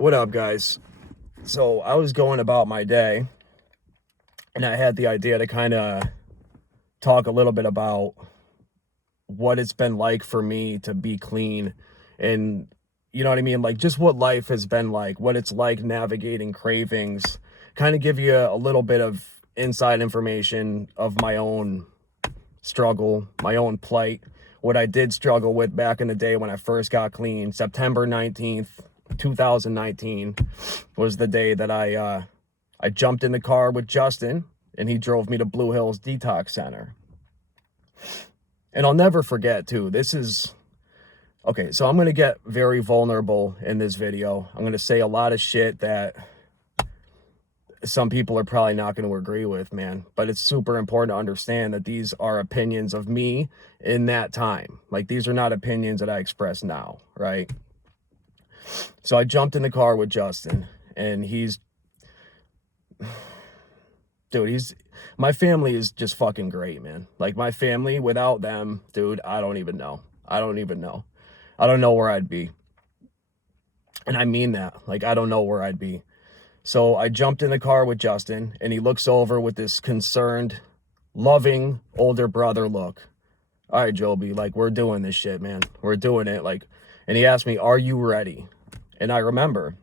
What up, guys? So I was going about my day and I had the idea to kind of talk a little bit about what it's been like for me to be clean, and you know what I mean? Like just what life has been like, what it's like navigating cravings, kind of give you a little bit of inside information of my own struggle, my own plight, what I did struggle with back in the day when I first got clean. September 19th, 2019 was the day that I jumped in the car with Justin and he drove me to Blue Hills Detox Center. And I'll never forget too, this is, okay, so I'm going to get very vulnerable in this video. I'm going to say a lot of shit that some people are probably not going to agree with, man. But it's super important to understand that these are opinions of me in that time. Like, these are not opinions that I express now, right? So I jumped in the car with Justin, and my family is just fucking great, man. Like, my family, without them, dude, I don't even know. I don't know where I'd be. And I mean that. Like, I don't know where I'd be. So I jumped in the car with Justin, and he looks over with this concerned, loving older brother look. All right, Joby, like, we're doing this shit, man. We're doing it. Like, and he asked me, are you ready? And I remember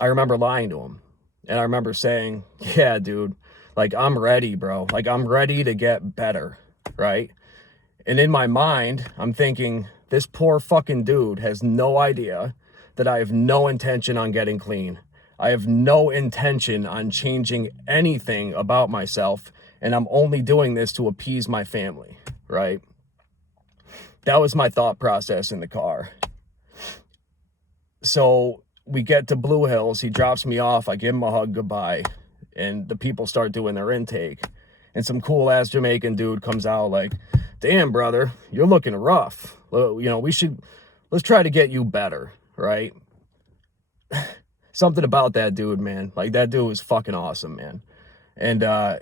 lying to him. And I remember saying, yeah, dude, like, I'm ready, bro. Like, I'm ready to get better, right? And in my mind, I'm thinking, this poor fucking dude has no idea that I have no intention on getting clean. I have no intention on changing anything about myself, and I'm only doing this to appease my family, right? That was my thought process in the car. So we get to Blue Hills, he drops me off, I give him a hug goodbye, and the people start doing their intake. And some cool-ass Jamaican dude comes out like, damn, brother, you're looking rough. You know, let's try to get you better, right? Something about that dude, man. Like, that dude was fucking awesome, man. And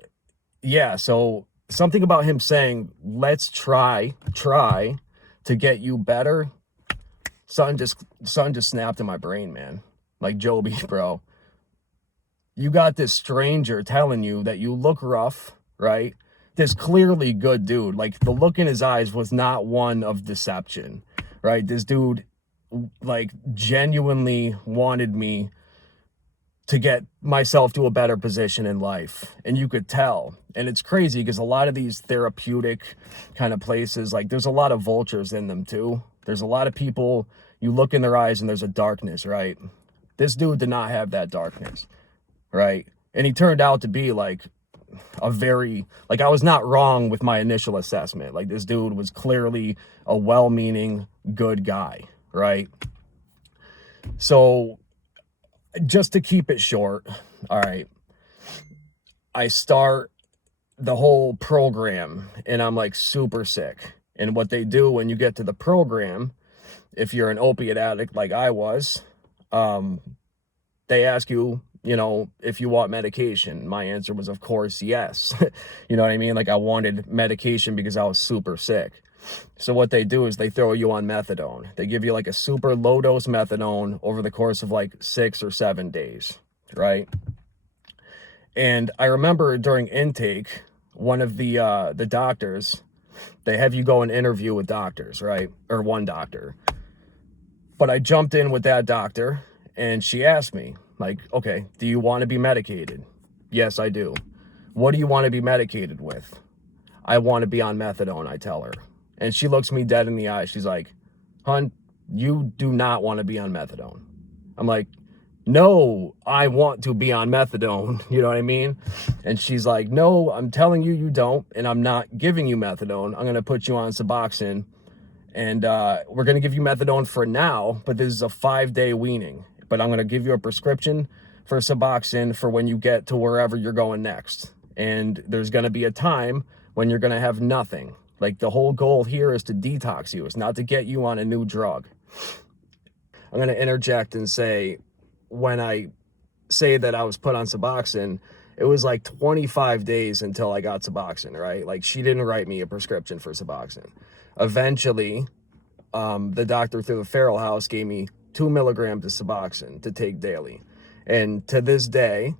yeah, so something about him saying, let's try to get you better. Something just snapped in my brain, man. Like, Joby, bro, you got this stranger telling you that you look rough, right? This clearly good dude. Like, the look in his eyes was not one of deception, right? This dude, like, genuinely wanted me to get myself to a better position in life. And you could tell. And it's crazy because a lot of these therapeutic kind of places, like, there's a lot of vultures in them too. There's a lot of people, you look in their eyes and there's a darkness, right? This dude did not have that darkness, right? And he turned out to be like I was not wrong with my initial assessment. Like, this dude was clearly a well-meaning, good guy, right? So just to keep it short, all right, I start the whole program and I'm like super sick. And what they do when you get to the program, if you're an opiate addict like I was, they ask you, you know, if you want medication. My answer was, of course, yes. You know what I mean? Like, I wanted medication because I was super sick. So what they do is they throw you on methadone. They give you like a super low dose methadone over the course of like 6 or 7 days, right? And I remember during intake, one of the doctors, they have you go and interview with doctors, right? Or one doctor. But I jumped in with that doctor and she asked me, like, okay, do you want to be medicated? Yes, I do. What do you want to be medicated with? I want to be on methadone, I tell her. And she looks me dead in the eye. She's like, hon, you do not want to be on methadone. I'm like, no, I want to be on methadone. You know what I mean? And she's like, no, I'm telling you, you don't. And I'm not giving you methadone. I'm going to put you on Suboxone. And we're going to give you methadone for now, but this is a 5-day weaning. But I'm going to give you a prescription for Suboxone for when you get to wherever you're going next. And there's going to be a time when you're going to have nothing. Like, the whole goal here is to detox you. It's not to get you on a new drug. I'm going to interject and say, when I say that I was put on Suboxone, it was like 25 days until I got Suboxone, right? Like, she didn't write me a prescription for Suboxone. Eventually, the doctor through the Farrell House gave me 2 milligrams of Suboxone to take daily. And to this day,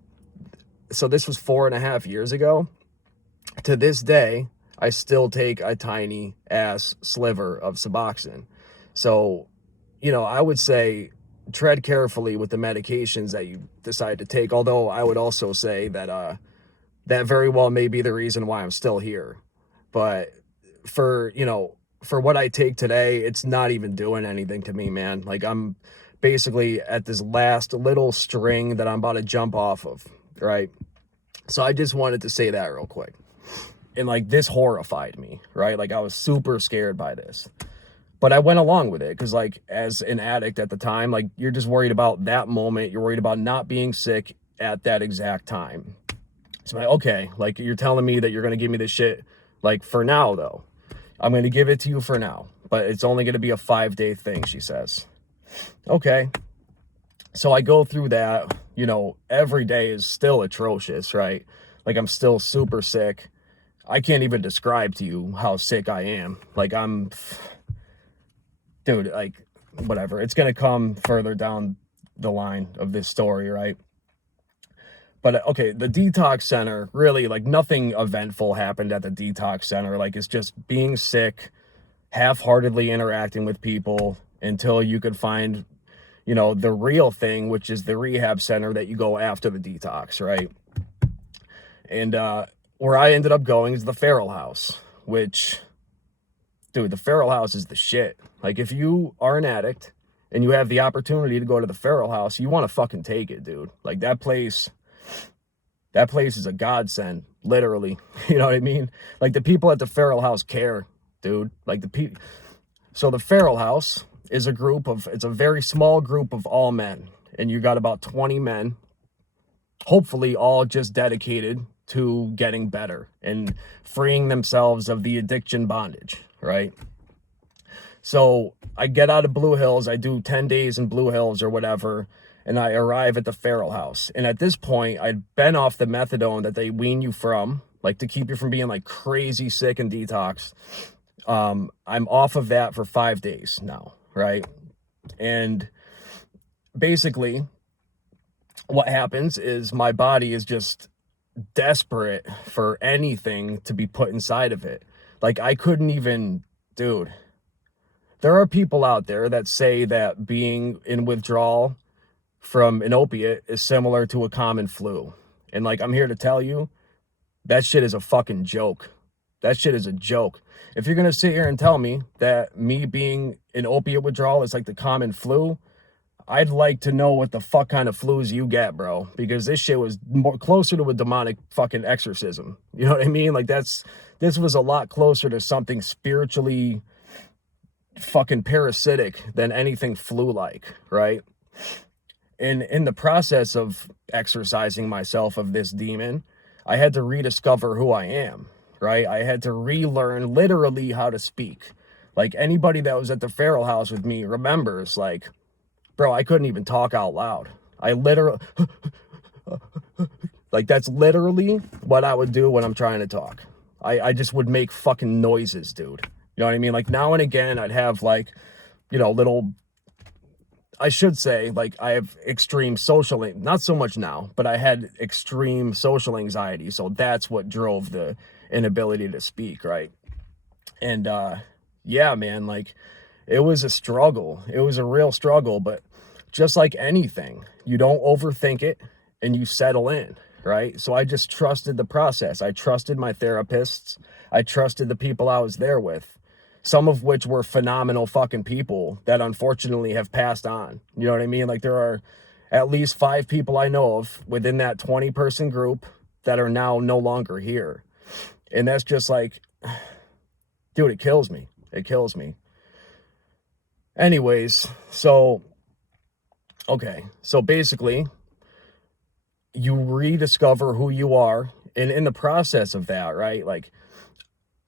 so this was 4.5 years ago, to this day, I still take a tiny ass sliver of Suboxone. So, I would say tread carefully with the medications that you decide to take. Although I would also say that that very well may be the reason why I'm still here. But for what I take today, it's not even doing anything to me, man. Like, I'm basically at this last little string that I'm about to jump off of, right? So I just wanted to say that real quick. And like, this horrified me, right? Like, I was super scared by this. But I went along with it because, like, as an addict at the time, like, you're just worried about that moment. You're worried about not being sick at that exact time. So I'm like, okay, like, you're telling me that you're going to give me this shit, like, for now, though. I'm going to give it to you for now. But it's only going to be a 5-day thing, she says. Okay. So I go through that. Every day is still atrocious, right? Like, I'm still super sick. I can't even describe to you how sick I am. Like, dude, like, whatever. It's going to come further down the line of this story, right? But, okay, the detox center, really, like, nothing eventful happened at the detox center. Like, it's just being sick, half-heartedly interacting with people until you could find, the real thing, which is the rehab center that you go after the detox, right? And where I ended up going is the Farrell House, which, dude, the Farrell House is the shit. Like, if you are an addict and you have the opportunity to go to the Farrell House, you want to fucking take it, dude. Like, that place is a godsend, literally. You know what I mean? Like, the people at the Farrell House care, dude. Like, so the Farrell House is it's a very small group of all men. And you got about 20 men, hopefully all just dedicated to getting better and freeing themselves of the addiction bondage, right? So I get out of Blue Hills, I do 10 days in Blue Hills or whatever, and I arrive at the Farrell House. And at this point, I'd been off the methadone that they wean you from, like, to keep you from being, like, crazy sick and detox. I'm off of that for 5 days now, right? And basically, what happens is my body is just desperate for anything to be put inside of it. Like, I couldn't even, dude. There are people out there that say that being in withdrawal from an opiate is similar to a common flu. And, like, I'm here to tell you, that shit is a fucking joke. That shit is a joke. If you're going to sit here and tell me that me being in opiate withdrawal is like the common flu, I'd like to know what the fuck kind of flus you get, bro. Because this shit was more closer to a demonic fucking exorcism. You know what I mean? Like, this was a lot closer to something spiritually fucking parasitic than anything flu-like, right? And in the process of exorcising myself of this demon, I had to rediscover who I am, right? I had to relearn literally how to speak. Like, anybody that was at the Farrell House with me remembers, like, bro, I couldn't even talk out loud. I literally, like, that's literally what I would do when I'm trying to talk. I just would make fucking noises, dude. You know what I mean? Like, now and again, I'd have, like, little, I should say, like, I have extreme social, not so much now, but I had extreme social anxiety. So that's what drove the inability to speak, right? And, yeah, man, like, it was a struggle. It was a real struggle, but just like anything, you don't overthink it and you settle in, right? So I just trusted the process. I trusted my therapists. I trusted the people I was there with, some of which were phenomenal fucking people that unfortunately have passed on. You know what I mean? Like, there are at least 5 people I know of within that 20-person group that are now no longer here. And that's just like, dude, it kills me. It kills me. Anyways, so, okay. So basically, you rediscover who you are. And in the process of that, right? Like,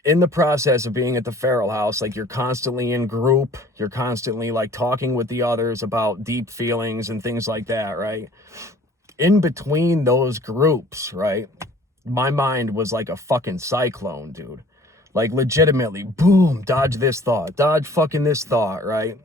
in the process of being at the Farrell House, like, you're constantly in group. You're constantly, like, talking with the others about deep feelings and things like that, right? In between those groups, right? My mind was like a fucking cyclone, dude. Like, legitimately, boom, dodge this thought, dodge fucking this thought, right?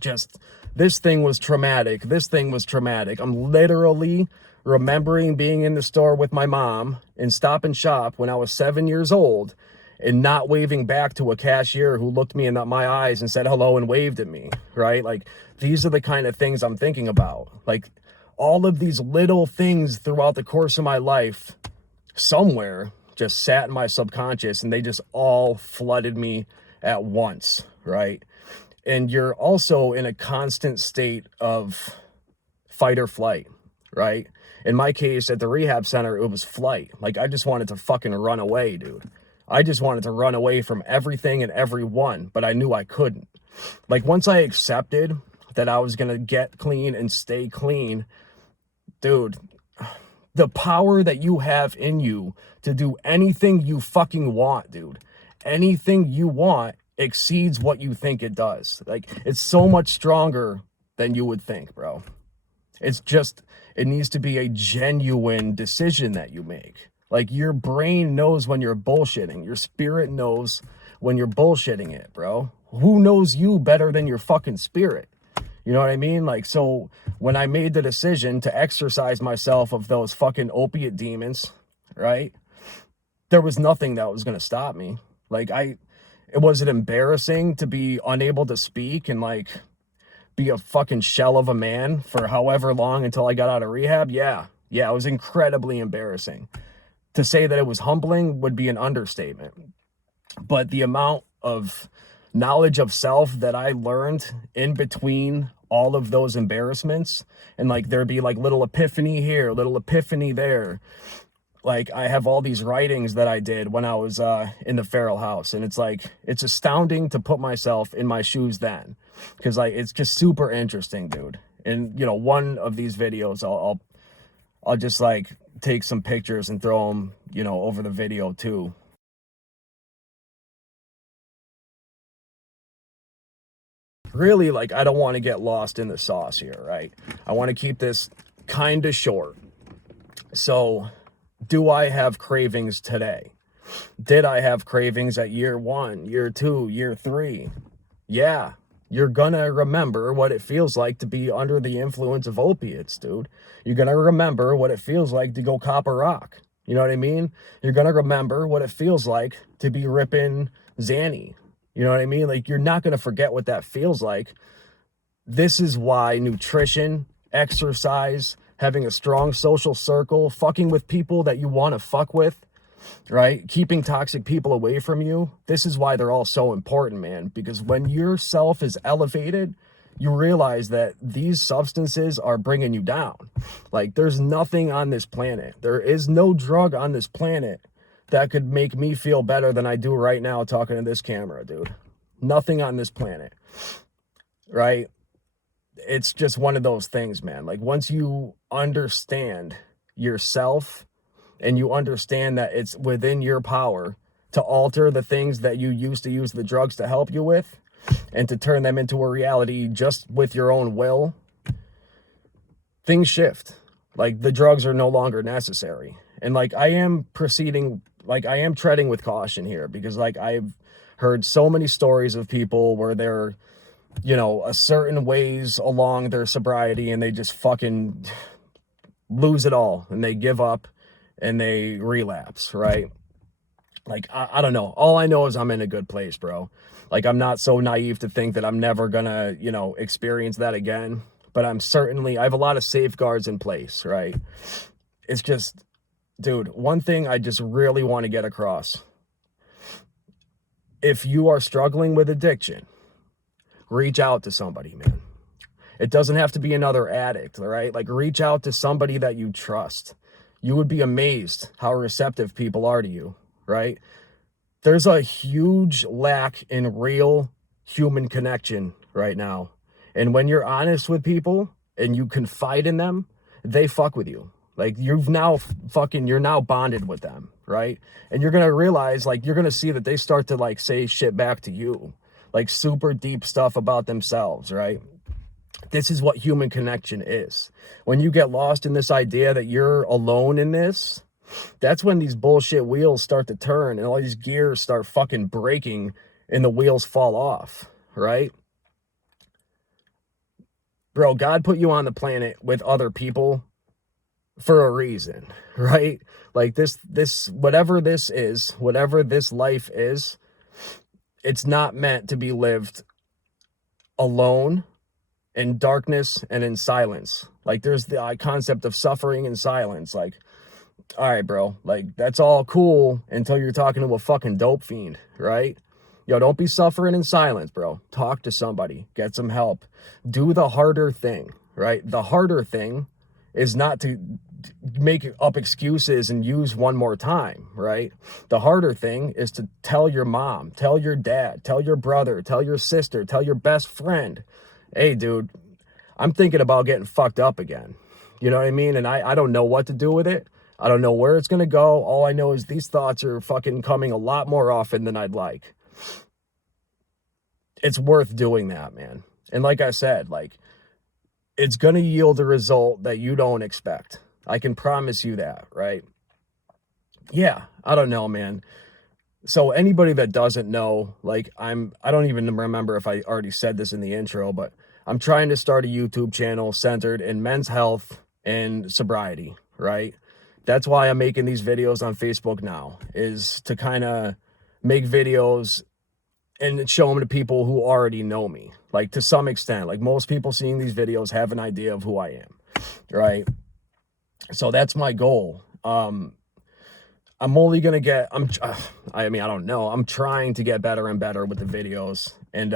Just, this thing was traumatic. This thing was traumatic. I'm literally remembering being in the store with my mom in Stop and Shop when I was 7 years old and not waving back to a cashier who looked me in my eyes and said hello and waved at me, right? Like, these are the kind of things I'm thinking about. Like, all of these little things throughout the course of my life somewhere just sat in my subconscious, and they just all flooded me at once, right? And you're also in a constant state of fight or flight, right? In my case, at the rehab center, it was flight. Like, I just wanted to fucking run away, dude. I just wanted to run away from everything and everyone, but I knew I couldn't. Like, once I accepted that I was gonna get clean and stay clean, dude, the power that you have in you to do anything you fucking want, dude. Anything you want exceeds what you think it does. Like, it's so much stronger than you would think, bro. It's just, it needs to be a genuine decision that you make. Like, your brain knows when you're bullshitting. Your spirit knows when you're bullshitting it, bro. Who knows you better than your fucking spirit? You know what I mean? Like, so when I made the decision to exorcise myself of those fucking opiate demons, right? There was nothing that was going to stop me. Like, was it embarrassing to be unable to speak and like be a fucking shell of a man for however long until I got out of rehab? Yeah, it was incredibly embarrassing. To say that it was humbling would be an understatement. But the amount of knowledge of self that I learned in between all of those embarrassments, and like there'd be like little epiphany here, little epiphany there. Like, I have all these writings that I did when I was in the Farrell House, and it's like, it's astounding to put myself in my shoes then, because like, it's just super interesting, dude. And you know, one of these videos, I'll just like take some pictures and throw them, you know, over the video too. Really, like, I don't want to get lost in the sauce here, right? I want to keep this kind of short. So, do I have cravings today? Did I have cravings at year 1, year 2, year 3? Yeah, you're gonna remember what it feels like to be under the influence of opiates, dude. You're gonna remember what it feels like to go cop a rock. You know what I mean? You're gonna remember what it feels like to be ripping Xanny. You know what I mean? Like, you're not gonna forget what that feels like. This is why nutrition, exercise, having a strong social circle, fucking with people that you want to fuck with, right? Keeping toxic people away from you. This is why they're all so important, man. Because when your self is elevated, you realize that these substances are bringing you down. Like, there's nothing on this planet. There is no drug on this planet that could make me feel better than I do right now talking to this camera, dude. Nothing on this planet, right? It's just one of those things, man. Like, once you understand yourself and you understand that it's within your power to alter the things that you used to use the drugs to help you with and to turn them into a reality just with your own will, things shift. Like, the drugs are no longer necessary. And like, I am treading with caution here, because like, I've heard so many stories of people where they're, you know, a certain ways along their sobriety and they just fucking lose it all and they give up and they relapse, right? Like, I don't know. All I know is I'm in a good place, bro. Like, I'm not so naive to think that I'm never gonna, you know, experience that again. But I have a lot of safeguards in place, right? It's just, dude, one thing I just really want to get across. If you are struggling with addiction, reach out to somebody, man. It doesn't have to be another addict, all right? Like, reach out to somebody that you trust. You would be amazed how receptive people are to you, right? There's a huge lack in real human connection right now. And when you're honest with people and you confide in them, they fuck with you. Like, you're now bonded with them, right? And you're going to realize, like, you're going to see that they start to like say shit back to you, like super deep stuff about themselves, right? This is what human connection is. When you get lost in this idea that you're alone in this, that's when these bullshit wheels start to turn and all these gears start fucking breaking and the wheels fall off, right? Bro, God put you on the planet with other people for a reason, right? Like whatever this life is, it's not meant to be lived alone, in darkness and in silence. Like there's the concept of suffering in silence. Like, all right, bro, like that's all cool until you're talking to a fucking dope fiend, right? Yo, don't be suffering in silence, bro. Talk to somebody, get some help, do the harder thing, right? The harder thing is not to make up excuses and use one more time, right? The harder thing is to tell your mom, tell your dad, tell your brother, tell your sister, tell your best friend, hey, dude, I'm thinking about getting fucked up again. You know what I mean? And I don't know what to do with it. I don't know where it's going to go. All I know is these thoughts are fucking coming a lot more often than I'd like. It's worth doing that, man. And like I said, like, it's going to yield a result that you don't expect. I can promise you that, right? Yeah, I don't know, man. So anybody that doesn't know, like I don't even remember if I already said this in the intro, but I'm trying to start a YouTube channel centered in men's health and sobriety, right? That's why I'm making these videos on Facebook now, is to kind of make videos and show them to people who already know me. Like to some extent, like most people seeing these videos have an idea of who I am, right? So that's my goal. I'm only going to get, I mean, I don't know. I'm trying to get better and better with the videos, and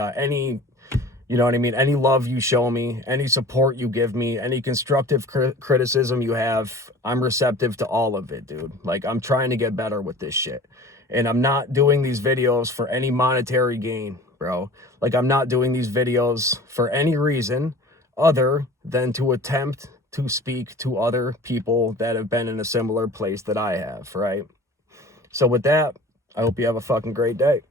you know what I mean? Any love you show me, any support you give me, any constructive criticism you have, I'm receptive to all of it, dude. Like, I'm trying to get better with this shit. And I'm not doing these videos for any monetary gain, bro. Like, I'm not doing these videos for any reason other than to attempt to speak to other people that have been in a similar place that I have, right? So with that, I hope you have a fucking great day.